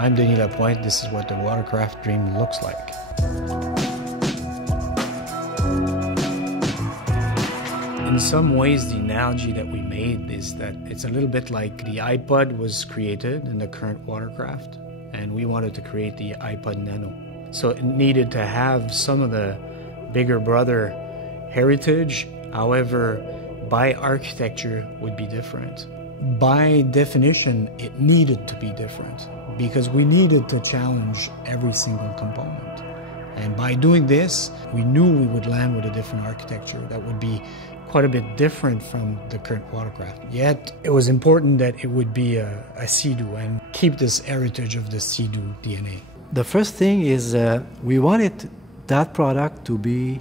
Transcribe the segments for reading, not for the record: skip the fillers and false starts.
I'm Denis Lapointe. This is what the watercraft dream looks like. In some ways, the analogy that we made is that it's a little bit like the iPod was created in the current watercraft, and we wanted to create the iPod Nano. So it needed to have some of the bigger brother heritage, however, by architecture would be different. By definition, it needed to be different because we needed to challenge every single component. And by doing this, we knew we would land with a different architecture that would be quite a bit different from the current watercraft. Yet, it was important that it would be a Sea-Doo and keep this heritage of the Sea-Doo DNA. The first thing is we wanted that product to be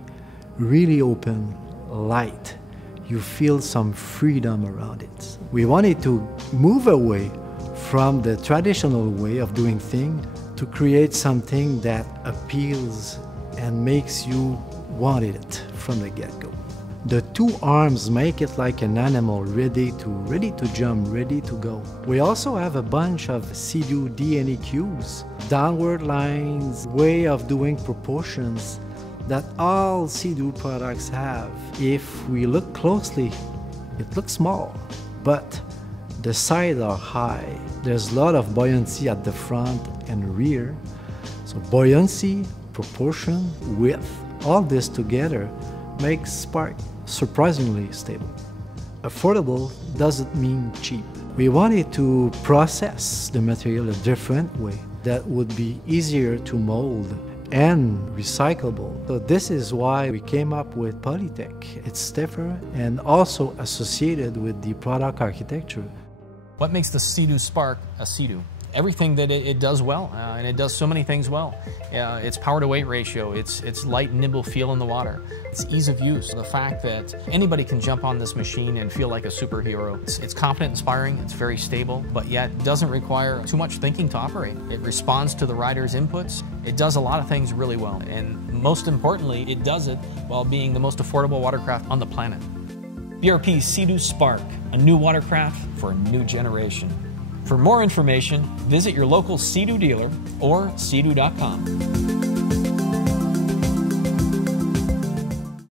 really open, light. You feel some freedom around it. We wanted to move away from the traditional way of doing things to create something that appeals and makes you want it from the get-go. The two arms make it like an animal ready to jump, ready to go. We also have a bunch of Sea-Doo DNA cues, downward lines, way of doing proportions that all Sea-Doo products have. If we look closely, it looks small, but the sides are high. There's a lot of buoyancy at the front and rear. So buoyancy, proportion, width, all this together makes Spark surprisingly stable. Affordable doesn't mean cheap. We wanted to process the material a different way that would be easier to mold and recyclable. So this is why we came up with Polytech. It's stiffer and also associated with the product architecture. What makes the Sea-Doo Spark a Sea-Doo? Everything that it does well, and it does so many things well. Its power to weight ratio, its light and nimble feel in the water, its ease of use, the fact that anybody can jump on this machine and feel like a superhero. It's confident, inspiring, it's very stable, but yet doesn't require too much thinking to operate. It responds to the rider's inputs. It does a lot of things really well, and most importantly, it does it while being the most affordable watercraft on the planet. BRP's Sea-Doo Spark, a new watercraft for a new generation. For more information, visit your local Sea-Doo dealer or seadoo.com.